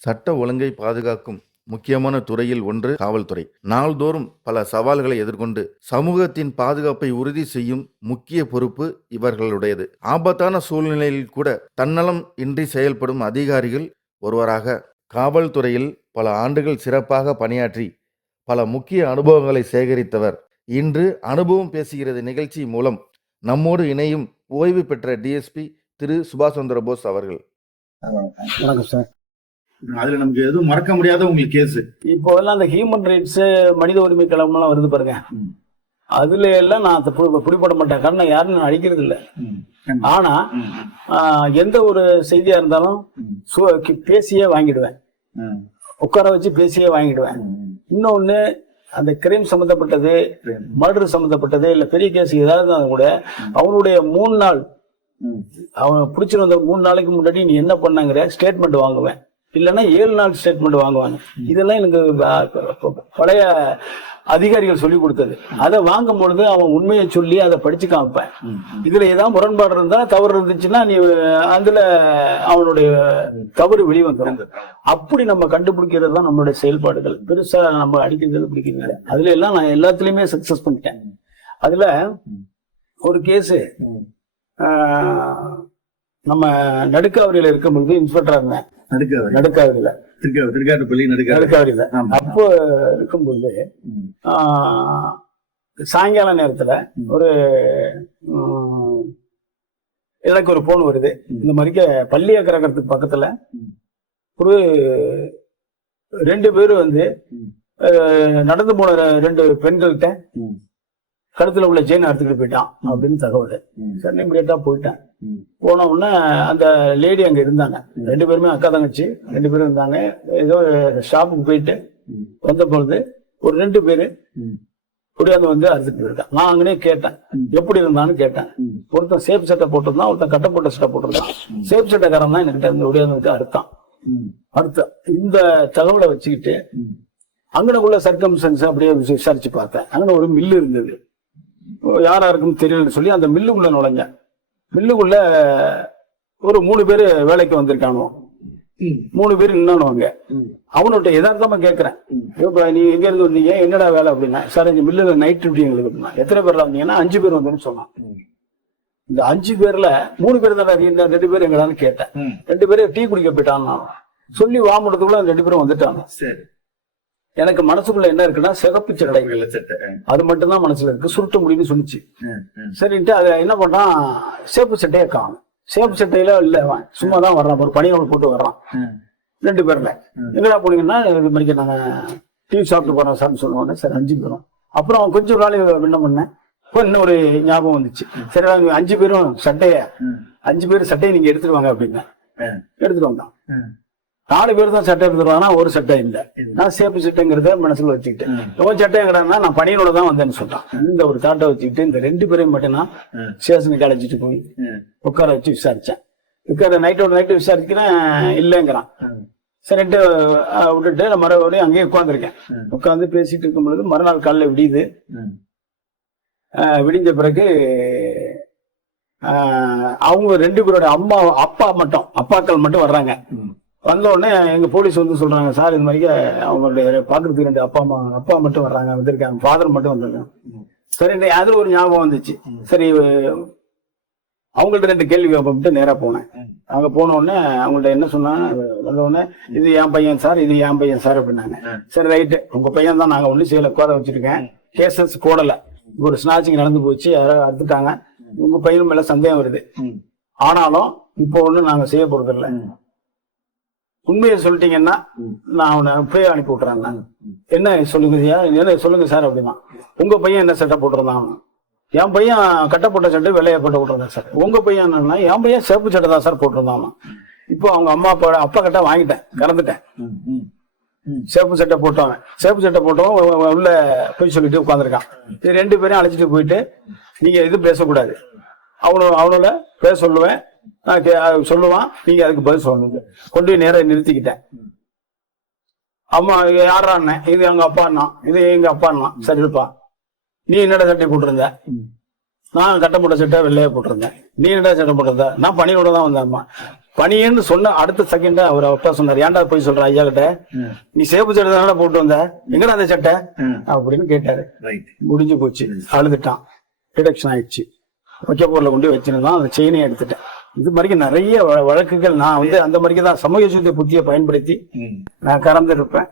சட்ட ஒழுங்கை பாதுகாக்கும் முக்கியமான துறையில் ஒன்று காவல்துறை. நாள்தோறும் பல சவால்களை எதிர்கொண்டு சமூகத்தின் பாதுகாப்பை உறுதி செய்யும் முக்கிய பொறுப்பு இவர்களுடையது. ஆபத்தான சூழ்நிலையில் கூட தன்னலம் இன்றி செயல்படும் அதிகாரிகள் ஒருவராக காவல்துறையில் பல ஆண்டுகள் சிறப்பாக பணியாற்றி பல முக்கிய அனுபவங்களை சேகரித்தவர். இன்று அனுபவம் பேசுகிறது நிகழ்ச்சி மூலம் நம்மோடு இணையும் ஓய்வு பெற்ற டிஎஸ்பி திரு சுபாஷ் சந்திர போஸ் அவர்கள். வணக்கம் சார். அதுல நமக்கு எதுவும் மறக்க முடியாத உங்களுக்கு கேஸ் இப்போ எல்லாம் அந்த ஹியூமன் ரைட்ஸ் மனித உரிமை கழகம்லாம் வருது பாருங்க. அதுல எல்லாம் நான் பிடிபட மாட்டேன். காரணம் யாரும் நான் அடிக்கிறது இல்லை. ஆனா எந்த ஒரு செய்தியா இருந்தாலும் பேசியே வாங்கிடுவேன். உட்கார வச்சு பேசியே வாங்கிடுவேன். இன்னொன்னு அந்த கிரைம் சம்பந்தப்பட்டது, மர்டர் சம்பந்தப்பட்டது, இல்ல பெரிய கேஸ் ஏதாவது கூட அவனுடைய 3 நாள் அவன் பிடிச்சிட்டு வந்த 3 நாளைக்கு முன்னாடி நீ என்ன பண்ணாங்கிற ஸ்டேட்மெண்ட் வாங்குவேன். இல்லைன்னா 7 நாள் ஸ்டேட்மெண்ட் வாங்குவாங்க. இதெல்லாம் எனக்கு பழைய அதிகாரிகள் சொல்லி கொடுத்தது. அதை வாங்கும் பொழுது அவன் உண்மையை சொல்லி அதை படிச்சு காமிப்பேன். இதுல ஏதாவது முரண்பாடு இருந்தா, தவறு இருந்துச்சுன்னா நீ அதுல அவனுடைய தவறு வெளிவந்துடும். அப்படி நம்ம கண்டுபிடிக்கிறது தான் நம்மளுடைய செயல்பாடுகள். பெருசா நம்ம அடிக்கிறது பிடிக்கிறது அதுல எல்லாம் நான் எல்லாத்துலயுமே சக்சஸ் பண்ணிட்டேன். அதுல ஒரு கேஸு நம்ம நடுக்காவரியில இருக்கும்பொழுது இன்ஸ்பெக்டரா இருந்தேன். நடுக்காவரியில நடுக்காவரியில அப்போ இருக்கும்போது சாயங்கால நேரத்துல ஒரு எனக்கு ஒரு போன் வருது. இந்த மாதிரி பள்ளி அக்கறக்கிறதுக்கு பக்கத்துல ஒரு 2 பேரு வந்து நடந்து போன 2 பெண்கள்கிட்ட கழுத்துல உள்ள செயின் அறுத்துக்கிட்டு போயிட்டான் அப்படின்னு தகவல். சரி, இமிடியேட்டா போயிட்டேன். போன உடனே அந்த லேடி அங்க இருந்தாங்க. 2 பேருமே அக்கா தங்கச்சி 2 பேரும் இருந்தாங்க. ஏதோ ஷாப்புக்கு போயிட்டு வந்த பொழுது ஒரு 2 பேரு குடியாந்து வந்து அறுத்துட்டு போயிருக்கான். நான் அங்கனே கேட்டேன், எப்படி இருந்தான்னு கேட்டேன். ஒருத்தன் சேஃப் சட்டை போட்டிருந்தான், ஒருத்தன் கட்ட போட்ட சட்டை போட்டிருந்தான். சேஃப் சட்டைக்காரன் தான் என்கிட்ட இருந்து குடியாந்து வந்து அறுத்தான். இந்த தகவலை வச்சுக்கிட்டு அங்கனக்குள்ள சர்க்கம்ஸ்டன்ஸ் அப்படியே விசாரிச்சு பார்த்தேன். அங்கே ஒரு மில்லு இருந்தது. யாராருக்கும் தெரியலன்னு சொல்லி அந்த மில்லுக்குள்ள நுழைஞ்சேன். மில்லுக்குள்ள ஒரு 3 பேரு வேலைக்கு வந்திருக்கானோ. 3 பேர் நின்னானுவாங்க. அவனோட யதார்த்தமா கேட்கிறேன், நீ எங்க இருந்து வந்தீங்க, என்னடா வேலை அப்படின்னா. சார் இந்த மில்லுல நைட் டியூட்டி எங்களுக்கு அப்படின்னா. எத்தனை பேர்ல வந்தீங்கன்னா 5 பேர் வந்தேன்னு சொன்னான். இந்த 5 பேர்ல 3 பேர் தானே, 2 பேர் எங்கடான்னு கேட்டேன். 2 பேரும் டீ குடிக்க போயிட்டான் சொல்லி வாமுடத்துக்குள்ள 2 பேரும் வந்துட்டாங்க. சரி, எனக்கு மனசுக்குள்ள என்ன இருக்குன்னா சிகப்பு சட்டை, அது மட்டும் தான் மனசுல இருக்கு. சுருட்ட முடியும்னு சொல்லிச்சு. சரின்ட்டு அதை என்ன பண்றான், சேப்பு சட்டையை காணும். சேப்பு சட்டையில இல்ல, சும்மா தான் வர்றான். ஒரு பனியல் போட்டு வர்றான். 2 பேர்ல எங்கடா போனீங்கன்னா, இது மாதிரி நாங்க டீ சாப்பிட்டு போறோம் சார்னு சொல்லுவோம். சரி, 5 பேரும். அப்புறம் கொஞ்சம் நாள் என்ன பண்ணேன், இன்னும் ஒரு ஞாபகம் வந்துச்சு. சரி, 5 பேரும் சட்டைய 5 பேர் சட்டையை நீங்க எடுத்துட்டு வாங்க அப்படின்னா எடுத்துட்டு வந்தான். 4 பேர் தான் சட்டை எடுத்துருவாங்கன்னா ஒரு சட்டை இல்லை. நான் சேப்பு சட்டைங்கிறத மனசுல வச்சுக்கிட்டேன். உன் சட்டை எங்கடான்னா நான் பணியோட தான் வந்தேன்னு சொல்லிட்டான். இந்த ஒரு தாட்டை வச்சுக்கிட்டு இந்த 2 பேரையும் மட்டும் நான் ஸ்டேஷனுக்கு அழைச்சிட்டு போய் உட்கார வச்சு விசாரிச்சேன். நைட்டோட நைட்டு விசாரிக்கிறேன், இல்லைங்கிறான். சரின்ட்டு விட்டுட்டு நான் மறுபடியும் அங்கேயே உட்காந்துருக்கேன். உட்காந்து பேசிட்டு இருக்கும் பொழுது மறுநாள் காலையில் விடியுது. விடிஞ்ச பிறகு அவங்க 2 பேரோட அப்பாக்கள் மட்டும் வர்றாங்க. வந்த உடனே எங்க போலீஸ் வந்து சொல்றாங்க, சார் இந்த மாதிரி அவங்களுடைய பாக்குறதுக்கு 2 அப்பா மட்டும் வர்றாங்க, வந்திருக்காங்க, ஃபாதர் மட்டும் வந்திருக்காங்க. சரி, அதுல ஒரு ஞாபகம் வந்துச்சு. சரி, அவங்கள்ட்ட 2 கேள்வி கேட்பட்டு நேரா போனேன். அங்க போன உடனே அவங்கள்ட்ட என்ன சொன்னாங்க, வந்த உடனே இது என் பையன் சார், இது என் பையன் சார் அப்படின்னாங்க. சரி, ரைட்டு, உங்க பையன் தான், நாங்க ஒன்னும் செய்யல, உட்கார வச்சிருக்கேன், கேசஸ் போடல, ஒரு ஸ்நாச்சிங் நடந்து போச்சு, யாராவது அறுத்துட்டாங்க, உங்க பையன் மேல சந்தேகம் வருது. ஆனாலும் இப்போ ஒண்ணும் நாங்க செய்ய போறது இல்லை. உண்மையை சொல்லிட்டீங்கன்னா நான் அவனை போய் அனுப்பி விட்டுறேன். என்ன சொல்லுங்க சார் அப்படின்னா. உங்க பையன் என்ன சட்டை போட்டிருந்தான்? என் பையன் கட்டப்பட்ட சட்டை வெள்ளையா போட்டு விட்டுருந்தேன் சார். உங்க பையன் என்னன்னா, என் பையன் சேப்பு சட்டை தான் சார் போட்டிருந்தான். இப்போ அவங்க அப்பா கிட்ட வாங்கிட்டேன், கறந்துட்டேன். சேப்பு சட்டை போட்டவன் உள்ள போய் சொல்லிட்டு உட்காந்துருக்கான். இது 2 பேரையும் அழைச்சிட்டு போயிட்டு, நீங்க எதுவும் பேசக்கூடாது, அவனோட பேச சொல்லுவேன், சொல்லுவான், நீங்க அதுக்கு பதில் சொல்லணும். கொண்டு போய் நேரம் நிறுத்திக்கிட்டேன். அம்மா யாரா அண்ணன், இது எங்க அப்பா அண்ணா, இது எங்க அப்பா அண்ணா. சரி இருப்பா, நீ என்னடா சட்டை போட்டிருந்த? நான் கட்ட போட்ட சட்டை வெள்ளையா போட்டிருந்தேன். நீ என்னடா சட்டை போட்டிருந்த? நான் பணியோட தான் வந்தேன். அம்மா பனியன்னு சொன்ன அடுத்த செகண்ட் அவர் அப்பா சொன்னார், ஏன்டா போய் சொல்ற ஐயா கிட்ட, நீ சேப்பு சட்டை தானே போட்டு வந்த, எங்கடா அந்த சட்டை அப்படின்னு கேட்டாரு. முடிஞ்சு போச்சு, அழுதுட்டான், டிடக்ஷன் ஆயிடுச்சு. வைக்கப்பூர்ல கொண்டு வச்சிருந்தான், அந்த செயினையும் எடுத்துட்டேன். இது மாதிரி நிறைய வழக்குகள் நான் வந்து அந்த மாதிரி தான் சமூக சுத்த புத்தியை பயன்படுத்தி நான் கறந்துருப்பேன்.